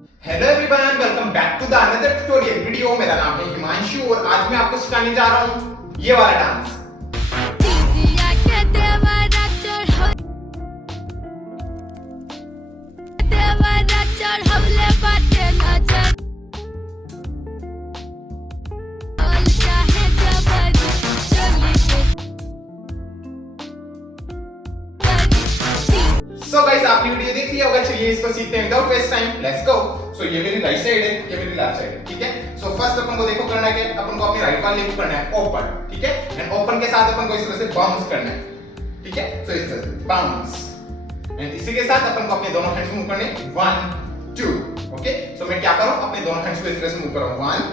Hello everyone, welcome back to the another tutorial video. मेरा नाम है हिमांशु और आज मैं आपको सिखाने जा रहा हूँ ये वाला डांस। सो गाइस, आपने वीडियो देख लिया होगा। चलिए इसको सीखते हैं without waste time. Let's go. So ये मेरी राइट साइड है, ये मेरी लेफ्ट साइड है, ठीक है। सो फर्स्ट अपन को देखो करना है, अपन को अपनी राइट वाली लेग करना है ओपन, ठीक है। एंड ओपन के साथ अपन को इस तरह से बाउंस करना है, ठीक है। सो इस तरह से बाउंस एंड इसी के साथ अपन को अपने दोनों हैंड्स मूव करने 1 2, ओके। सो मैं क्या करूं, अपने दोनों हैंड्स को इस तरह से मूव करूं 1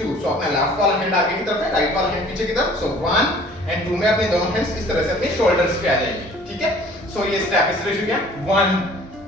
2। सो अपना लेफ्ट वाला हैंड आगे की तरफ है, राइट वाला हैंड पीछे की तरफ। सो 1 एंड 2 में अपने दोनों हैंड्स इस तरह से अपने शोल्डर्स पे आ जाएंगे, ठीक है। सो ये स्टेप इस तरह से हो गया 1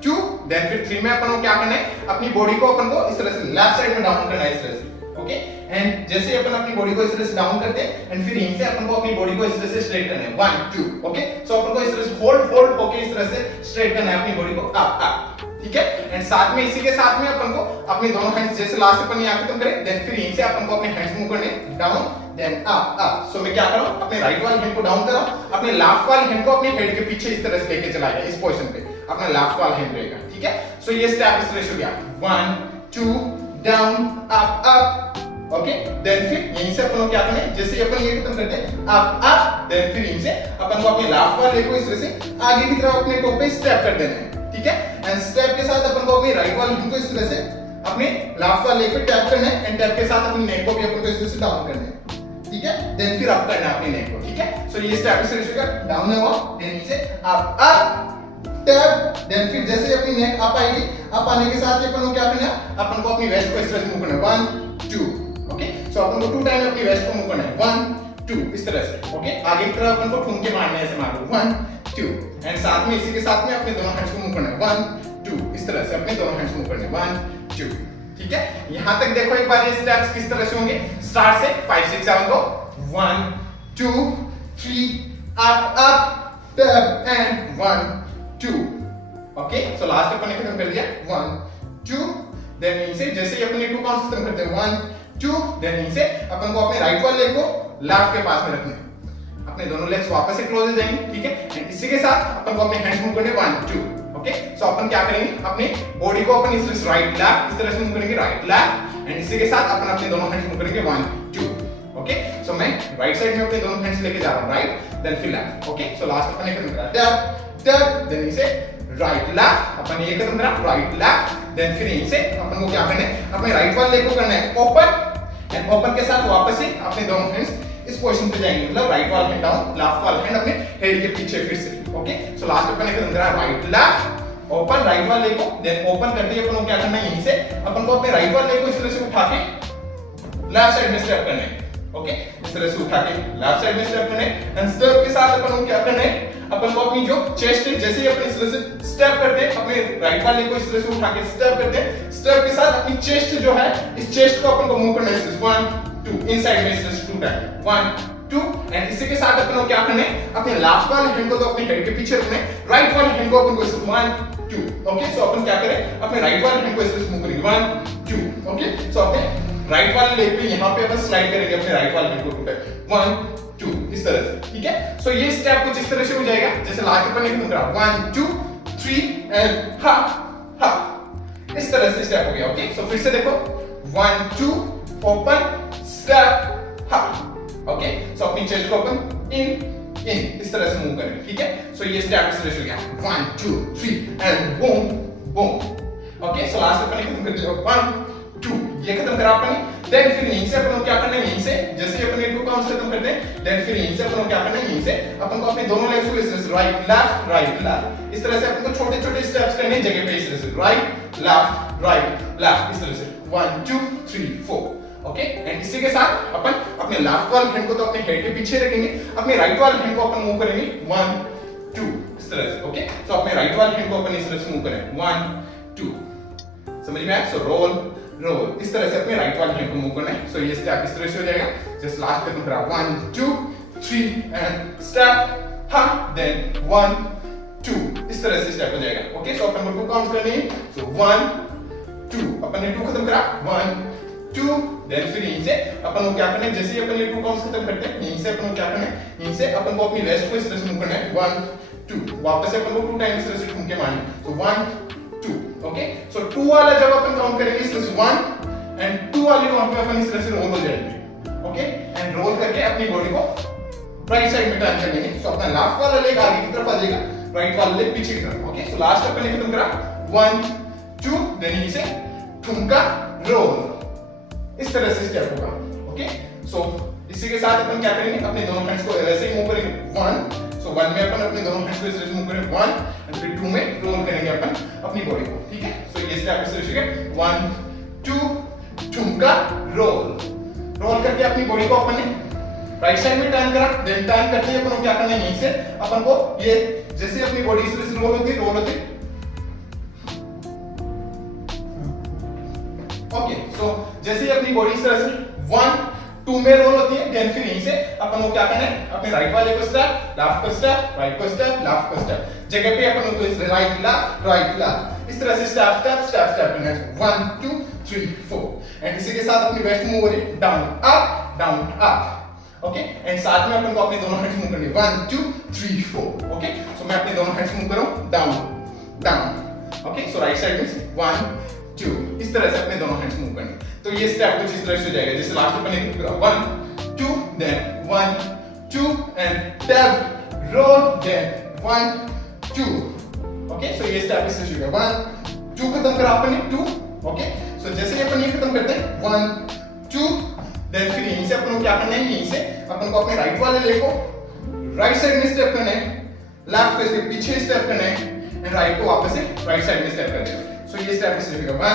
2। देन फिर 3 में अपन को क्या करना है, अपनी बॉडी को अपन को इस तरह से लेफ्ट साइड में डाउन करना है इस तरह से, ओके। एंड जैसे अपन अपनी बॉडी को इस तरह से डाउन करते हैं एंड फिर यहीं से अपन को अपनी बॉडी को इस तरह से स्ट्रेट करना है 1 2, ओके। सो अपन को इस तरह से होल्ड होके इस तरह से स्ट्रेट करना है अपनी बॉडी को अप अप, ठीक है। एंड साथ में इसी के साथ में अपन को अपने दोनों हैंड्स जैसे लास्ट अपन यहाँ खत्म करें, देन फिर यहीं से अपन को अपने हैंड्स मूव करने डाउन देन अप अप। सो मैं क्या करूं, अपने राइट वाले हैंड को डाउन करूं, अपने लेफ्ट वाले हैंड को अपने हेड के पीछे इस तरह से लेके चला गया, इस पोजीशन पे अपना लेफ्ट वाला हैंड रहेगा, ठीक है। सो ये स्टेप इस तरह से हो गया 1 2 down up up, okay. Then फिर यहीं से अपन को क्या करना है, जैसे अपन ये खत्म करते हैं अप अप, देन फिर यहीं से अपन को अपने लेफ्ट वाले को इस तरह से आगे की तरफ अपने टो पे स्टेप कर देना है, ठीक है। एंड स्टेप के साथ अपन को अपने राइट वाले हैंड को इस तरह से अपने लेफ्ट वाले लेग पे टैप करना है एंड टैप के साथ अपनी नेक को भी अपन को इस तरह से डाउन करना है, ठीक है। देन फिर अप करना है अपनी नेक को, ठीक है। सो ये स्टेप इस तरह से डाउन है वो, देन नीचे अप अप टैप। देन फिर जैसे अपनी नेक अप आएगी, अप आने के साथ अपन को क्या करना है, अपन को अपनी वेस्ट को इस तरह से मूव करना है 1 2, ओके। सो अपन को 2 टाइम अपनी वेस्ट को मूव करना है 1 2 इस तरह से, ओके। आगे की तरफ अपन को ठुमके के मारना है, ऐसे मारो 1 2 एंड साथ में इसी के साथ में अपने दोनों हैंड्स को मूव करना है 1 2 इस तरह से अपने दोनों हैंड्स मूव करने 1 2, ठीक है। यहां तक देखो एक बार ये स्टेप्स किस तरह से होंगे। स्टार्ट से 5 6 7 को 1 2 3 up up tap and 1 2, okay. So last अपन ने खत्म कर दिया 1 2। देन यहीं से जैसे ही अपन ये 2 काउंट खत्म करते हैं 1 2, देन यहीं से अपन को अपने राइट वाले लेग को लेफ्ट के पास में रखना है, अपने दोनों लेग्स वापस से क्लोज हो जाएंगे, ठीक है। एंड इसी के साथ अपन को अपने हैंड्स मूव करने 1 2, ओके। सो अपन क्या करेंगे, अपने बॉडी को अपन इस तरह से राइट लेफ्ट इस तरह से मूव करेंगे राइट लेफ्ट एंड इसी के साथ अपन अपने दोनों हैंड्स मूव करेंगे 1 2, ओके। सो मैं राइट साइड में अपने दोनों हैंड्स लेके जा रहा हूं राइट देन फिर लेफ्ट, ओके। सो लास्ट अपन ने खत्म करा टैप टैप, देन इसे राइट लेफ्ट अपन ये खत्म करा राइट लेफ्ट, देन फिर यहीं से अपन को क्या करना है, अपने राइट वाले लेग को करना है ओपन एंड ओपन के साथ वापस से अपने दोनों हैंड्स इस पोजीशन पे जाएंगे, मतलब राइट वाला हैंड डाउन लेफ्ट वाला हैंड अपने हेड के पीछे फिर से, ओके। सो लास्ट अपन ने खत्म करा राइट लेफ्ट ओपन राइट वाले को, देन ओपन करते ही अपन को क्या करना है, यहीं से अपन को अपने राइट वाले को इस तरह से उठा के लेफ्ट साइड में स्टेप करना है, ओके। इस तरह से उठा के लेफ्ट साइड में स्टेप करना है एंड स्टेप के साथ अपन को क्या करना है, अपन को अपनी जो चेस्ट है जैसे ही अपन इस तरह से स्टेप करते हैं अपने राइट वाले को इस तरह से उठा के स्टेप करते हैं, स्टेप के साथ अपनी चेस्ट जो है इस चेस्ट को अपन को मूव करना है 1 2 इनसाइड में इस तरह से 2 टाइम 1 2 एंड इसी के साथ अपन को क्या करना है, अपने लेफ्ट वाले हैंड को तो अपने हेड के पीछे रखना है, राइट वाले हैंड को अपन को इस 1 2, ओके। सो अपन क्या करें, अपने राइट वाले हैंड को इस तरह से मूव करेंगे 1 2, ओके। सो अपने राइट वाले लेग पे यहां पे अपन स्लाइड करेंगे अपने राइट वाले हैंड को टू टाइम 1 2 इस तरह से, ठीक है। सो ये स्टेप कुछ इस तरह से हो जाएगा जैसे लास्ट अपन ने खत्म करा 1 2 3 एंड हा हा इस तरह से स्टेप हो गया, ओके। सो फिर से देखो 1 2 ओपन स्टेप हा, ओके। सो अपनी चेस्ट को अपन इन इस तरह से मूव करें, ठीक है। सो ये स्टेप इस तरह से हो गया 1 2 3 and boom boom, okay. So last अपन ने खत्म कर दिया 1 2 ये खत्म करा अपन ने, देन फिर यहीं से अपन को क्या करना है, यहीं से जैसे अपन ये 2 काउंट्स खत्म करते हैं देन फिर यहीं से अपन को क्या करना है, यहीं से अपन को अपने दोनों लेग्स को इस तरह से राइट लेफ्ट इस तरह से अपन को छोटे-छोटे स्टेप्स करने हैं जगह पे इस तरह से राइट लेफ्ट इस तरह से 1 2 3 4, ओके। एंड इसी के साथ अपन अपने लेफ्ट वाले हैंड को तो अपने हेड के पीछे रखेंगे, अपने राइट वाले हैंड को अपन मूव करेंगे 1 2 इस तरह से, ओके। सो अपने राइट वाले हैंड को अपन इस तरह से मूव करें 1 2, समझ में आया। सो रोल इस तरह से अपने राइट वाले हैंड को मूव करना है। सो ये स्टेप इस तरह से हो जाएगा जस्ट लास्ट खत्म करा 1 2 3 एंड स्टेप हा देन 1 2 इस तरह से स्टेप हो जाएगा, ओके। सो अपन को 2 काउंट करने हैं, सो 1 2 अपन ने 2 खत्म करा 1 2 देन फिर यहीं से अपन को क्या करना है, जैसे ही अपन ये 2 काउंट्स खत्म करते हैं यहीं से अपन को क्या करना है, यहीं से अपन को अपनी रेस्ट को इस तरह से मूव करना है 1 2, वापस से अपन को 2 टाइम्स इस तरह से घूम के मारना है, so 1 2 ओके। सो 2 वाला जब अपन काउंट करेंगे इस तरह से 1 एंड 2 वाले काउंट में अपन इस तरह से रोल हो जाएंगे ओके, एंड रोल करके अपनी बॉडी को राइट साइड में टर्न कर लेंगे। सो अपना लेफ्ट वाला लेग आगे की तरफ आ जाएगा, राइट वाला लेग पीछे की तरफ ओके। सो लास्ट अपन ने खत्म करा 1 2 देन यहीं से ठुमका रोल, इस तरह से स्टेप होगा ओके। सो इसी के साथ अपन क्या करेंगे, अपने दोनों हैंड्स को ऐसे ही मूव करेंगे 1, सो 1 में अपन अपने दोनों हैंड्स को इस तरह से मूव करेंगे 1 एंड फिर 2 में रोल करेंगे अपन अपनी बॉडी को, ठीक है। सो ये स्टेप इस तरह से 1 2 ठुमका रोल, रोल करके अपनी बॉडी को अपन ने राइट साइड में टर्न करा, देन टर्न करते ही अपन को क्या करना है, यहीं से अपन को ये जैसे अपनी बॉडी इस तरह से रोल होती है ओके। सो जैसे ही अपनी बॉडी इस तरह से 1 2 में रोल होती है, देन फिर यहीं से अपन को क्या करना है, अपने राइट वाले को स्टेप, लेफ्ट को स्टेप, राइट को स्टेप, लेफ्ट को स्टेप, जगह पे अपन को इस राइट लेफ्ट इस तरह से स्टेप स्टेप स्टेप स्टेप करना है 1 2 3 4 एंड इसी के साथ अपनी वेस्ट मूव हो रही है डाउन अप ओके, एंड साथ में अपन को अपने दोनों हैंड्स मूव करनी है 1 2 3 4 ओके। सो मैं अपने दोनों हैंड्स मूव कर रहा हूं डाउन ओके। सो राइट साइड में 1 2 इस तरह से अपने दोनों हैंड्स मूव करने, तो ये स्टेप कुछ इस तरह से हो जाएगा जैसे लास्ट अपन ने 1 2 then 1 2 and tap roll then 1 2 okay. So ये स्टेप इस तरह से होगा 1 2 खत्म करा अपन ने 2 ओके। सो जैसे ही अपन ये खत्म करते हैं 1 2 देन फिर यहीं से अपन को क्या करना है, यहीं से अपन को अपने राइट वाले लेग को राइट साइड में स्टेप करना है, लेफ्ट को इसके पीछे स्टेप करना है एंड राइट को वापस से राइट साइड में स्टेप करना है। सो ये स्टेप इस तरह का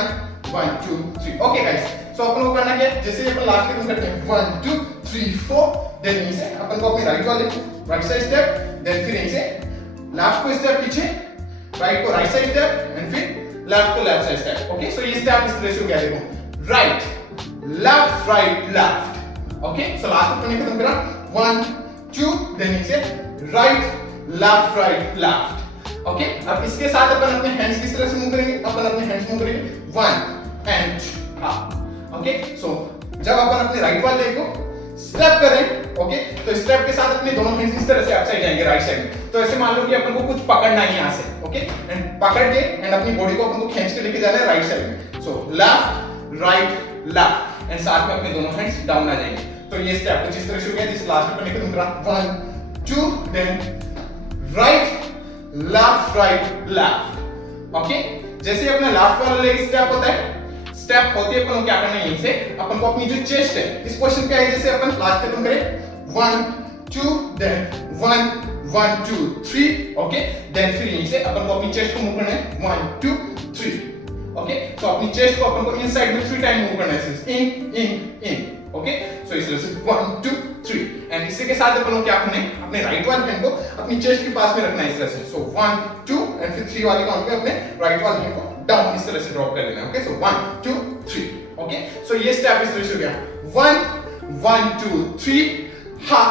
1 2 3 ओके गाइस। सो अपन को करना क्या है, जैसे अपन लास्ट में करते हैं 1 2 3 4 देन यहीं से अपन को अपने राइट वाले राइट साइड स्टेप, देन फिर यहीं से लेफ्ट को स्टेप पीछे, राइट को राइट साइड स्टेप एंड फिर लेफ्ट को left side step okay. So ये स्टेप इस तरह से हो गया, देखो right left right left okay. So last अपन ने खत्म करा 1 2 देन इसे राइट लेफ्ट ओके। अब इसके साथ अपन अपने हैंड्स किस तरह से मूव करेंगे, अपन अपने हैंड्स मूव करेंगे 1 एंड अप ओके। सो जब अपन अपने राइट वाले को स्टेप करें ओके, तो स्टेप के साथ अपने दोनों हैंड्स इस तरह से अप साइड जाएंगे राइट साइड। तो ऐसे मान लो कि अपन को कुछ पकड़ना है यहां से ओके, एंड पकड़ के एंड अपनी बॉडी को अपन को खींच के लेके जाना है राइट साइड में। So left right left and साथ में अपने दोनों हैंड्स डाउन आ जाएंगे। तो ये स्टेप कुछ इस तरह से हो गया, जिस लास्ट में अपन ने खत्म करा 1 2 देन राइट लेफ्ट ओके। जैसे अपना लेफ्ट वाला लेग स्टेप होता है, स्टेप होते अपन को क्या करना है, यहीं से अपन को अपनी जो चेस्ट है इस पोजीशन पे आई, जैसे अपन लास्ट खत्म करें 1 2 देन 1 2 3 ओके। देन फिर यहीं से अपन को अपनी चेस्ट को मूव करना है 1 2 3 ओके। सो अपनी चेस्ट को अपन को इनसाइड में 3 टाइम मूव करना है, इन ओके। सो इस तरह से 1 2 3 एंड इसी के साथ अपन को क्या करना है, अपने राइट वाले हैंड को अपनी चेस्ट के पास में रखना है इस तरह से। सो 1 2 एंड फिर 3 वाले काउंट में अपने राइट वाले हैंड को डाउन इस तरह से ड्रॉप कर लेना है ओके। सो 1 2 3 ओके। सो ये स्टेप इस तरह से हो गया 1 2 3 हा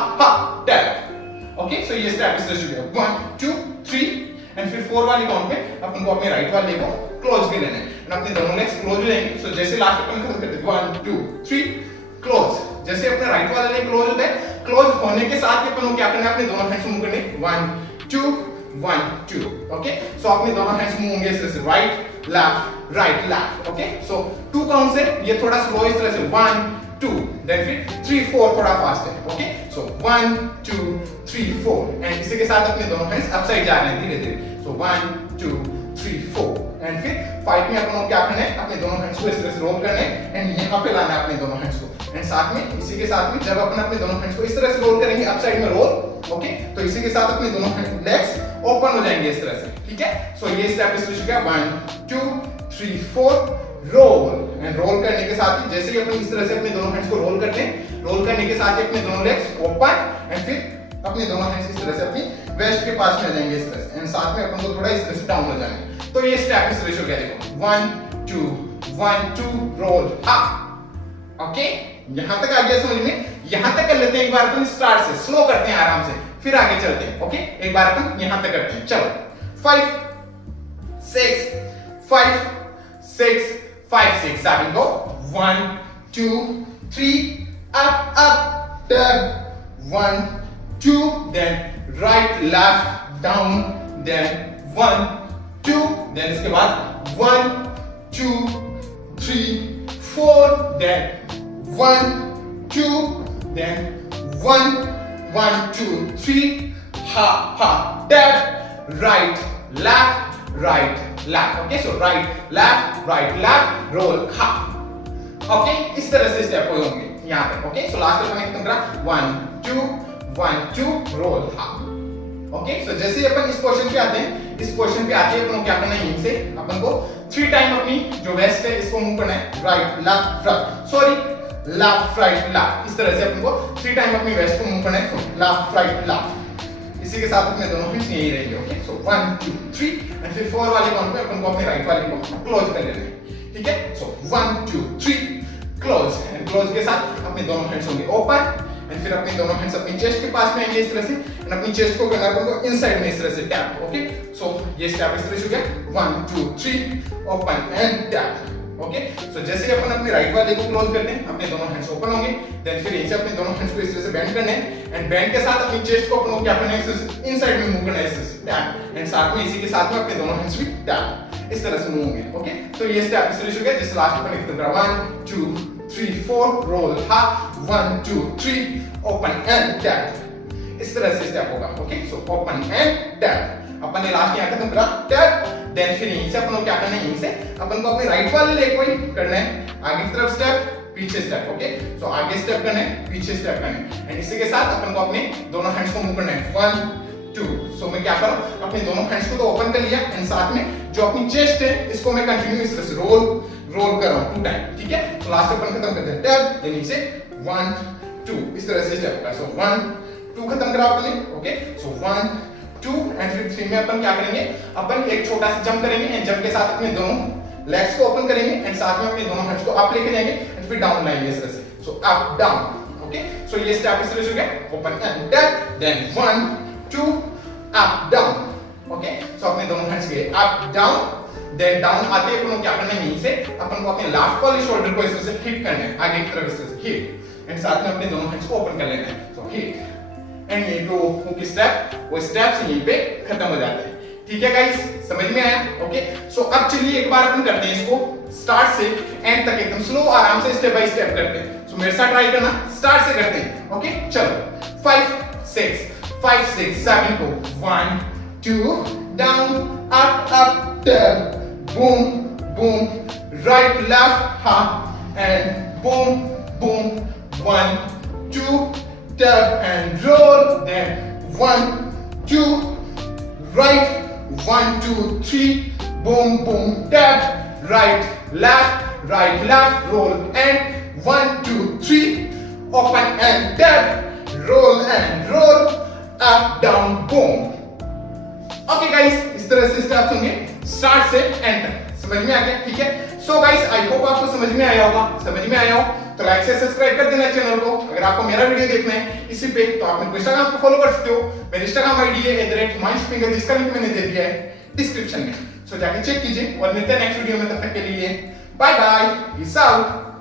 टैप ओके। सो ये स्टेप इस तरह से हो गया 1 2 3 एंड फिर 4 वाली काउंट में अपन को अपने राइट वाले को क्लोज कर लेना है एंड अपने दोनों लेग्स क्लोज हो जाएंगे। सो जैसे लास्ट अपन खत्म करते हैं 1 2 3 क्लोज, जैसे अपने राइट वाला लेग क्लोज होता है, क्लोज होने के साथ अपन को क्या करना है, अपने दोनों हैंड्स मूव करने 1 2 1 2 ओके। सो अपने दोनों हैंड्स मूव होंगे इस तरह से राइट लेफ्ट ओके। सो 2 काउंट से ये थोड़ा स्लो इस तरह से 1 2 देन फिर 3 4 थोड़ा फास्ट है ओके। सो 1 2 3 4 एंड इसी के साथ अपने दोनों हैंड्स अप साइड जा रहे हैं धीरे धीरे। सो 1 2 3 4 एंड फिर 5 में अपन को क्या करना है, अपने दोनों हैंड्स को इस तरह से रोल करना है एंड यहां पे लाना है अपने दोनों हैंड्स को एंड साथ में इसी के साथ में जब अपन अपने दोनों हैंड्स को इस तरह से रोल करेंगे अप साइड में रोल ओके, तो इसी के साथ अपने दोनों लेग्स ओपन हो जाएंगे इस तरह से, ठीक है। सो ये स्टेप इस तरह से हो गया 1 2 3 4 रोल एंड रोल करने के साथ ही जैसे ही अपन इस तरह से अपने दोनों हैंड्स को रोल करते हैं, रोल करने के साथ ही अपने दोनों लेग्स ओपन एंड फिर अपने दोनों हैंड्स इस तरह से अपनी वेस्ट के पास में आ जाएंगे इस तरह से एंड साथ में अपन को थोड़ा इस तरह से डाउन हो जाएंगे। तो ये स्टेप इस तरह से हो गया, देखो 1 2 1 2 रोल अप ओके। यहां तक आ गया समझ में, यहां तक कर लेते हैं एक बार अपन स्टार्ट से, स्लो करते हैं आराम से, फिर आगे चलते हैं ओके। एक बार अपन यहां तक करते हैं, चलो 5 6 5 6 5 6 7 go 1 2 3 up tap 1 2 then right left down then 1 2 then इसके बाद 1 2 3 4 then 1 2 then 1 1 2 3 ha tap right left okay so right left roll ha okay इस तरह से स्टेप होंगे यहाँ पे ओके सो लास्ट में खत्म करा 1 2 1 2 रोल हा ओके सो जैसे ही अपन इस पोर्शन पे आते हैं इस पोर्शन पे आते हैं अपन को क्या करना है यहीं से अपन को 3 टाइम अपनी जो वेस्ट है इसको मूव करना है राइट लेफ्ट लेफ्ट राइट इस तरह से अपन को 3 टाइम अपनी वेस्ट को मूव करना है लेफ्ट राइट इसी के साथ अपने दोनों हिप्स यही रहेंगे ओके सो 1 2 3 एंड फिर 4 वाले काउंट पे अपन को अपने राइट वाले को क्लोज कर लेना है ठीक है सो 1 2 3 क्लोज एंड क्लोज के साथ अपने दोनों हैंड्स होंगे ओपन एंड फिर अपने दोनों हैंड्स अपनी चेस्ट के पास में आएंगे इस तरह से एंड अपनी चेस्ट को करना है अपन को इनसाइड में इस तरह से टैप ओके सो ये स्टेप इस तरह से हो गया 1 2 3 open and tap okay so जैसे ही अपन अपने राइट वाले को क्लोज करते हैं अपने दोनों हैंड्स ओपन होंगे देन फिर इनसे अपने दोनों हैंड्स को इस तरह से बेंड करने हैं एंड बेंड के साथ अपनी चेस्ट को अपन को क्या करना है इनसाइड में मूव करना है इस तरह से टैप एंड साथ में इसी के साथ में अपने दोनों हैंड्स भी टैप इस तरह से मूव होंगे ओके तो ये स्टेप इस तरह से हो गया जिस लास्ट अपन खत्म करा 1 2 3 4 roll half 1 2 3 open and tap इस तरह से स्टेप होगा okay so open and tap अपन ने लास्ट यहाँ खत्म करा टैप देन फिर यहीं से अपन को क्या करना है यहीं से अपन को अपने राइट वाले लेग को ही करना है आगे की तरफ स्टेप पीछे स्टेप ओके सो आगे स्टेप करना है पीछे स्टेप करना है एंड इसी के साथ अपन को अपने दोनों हैंड्स को मूव करना है 1 2 सो मैं क्या करूं अपने दोनों हैंड्स को तो ओपन कर लिया एंड साथ में जो अपनी चेस्ट है इसको मैं कंटिन्यू इस तरह से रोल कर रहा हूं 2 टाइम ठीक है तो लास्ट अपन खत्म करते हैं टैप देन इसे 1 2 इस तरह से स्टेप होगा सो 1 2 खत्म करा अपने ओके सो 1 2 एंड फिर 3 में अपन क्या करेंगे अपन एक छोटा सा जंप करेंगे एंड जंप के साथ अपने दोनों लेग्स को ओपन करेंगे एंड साथ में अपने दोनों हैंड्स को अप लेके जाएंगे एंड फिर डाउन लाएंगे इस तरह से so up down okay so ये स्टेप इस तरह से हो गया open and tap then 1 2 up down okay so अपने दोनों हैंड्स के अप डाउन देन डाउन आते अपन को क्या करना है यहीं से अपन को अपने लेफ्ट वाले शोल्डर को इस तरह से हिट करना है आगे की तरफ इस तरह से हिट एंड साथ में अपने दोनों हैंड्स को ओपन कर लेना है सो हिट एंड ये जो हुक स्टेप वो स्टेप्स यहीं पे खत्म हो जाते हैं ठीक है गाइस समझ में आया ओके सो अब चलिए एक बार अपन करते हैं इसको स्टार्ट से एंड तक एकदम स्लो आराम से स्टेप बाय स्टेप करते हैं सो मेरे साथ ट्राई करना स्टार्ट से करते हैं ओके चलो 5 6 7 go 1 2 down up tap boom right left half and boom 1 2 tap and roll then 1 2 right 1 2 3 boom tap right left roll and 1 2 3 open and tap roll up down boom okay guys इस तरह से steps होंगे start से and तक समझ में आ गया ठीक है सो गाइस आई होप आपको समझ में आया हो तो लाइक से सब्सक्राइब कर देना चैनल को अगर आपको मेरा वीडियो देखना है इसी पे तो आप मेरे इंस्टाग्राम पे फॉलो कर सकते हो मेरा इंस्टाग्राम आईडी है @himanshufinger जिसका लिंक मैंने दे दिया है डिस्क्रिप्शन में सो जाके चेक कीजिए और मिलते हैं नेक्स्ट वीडियो में तब तक के लिए बाय बाय पीस आउट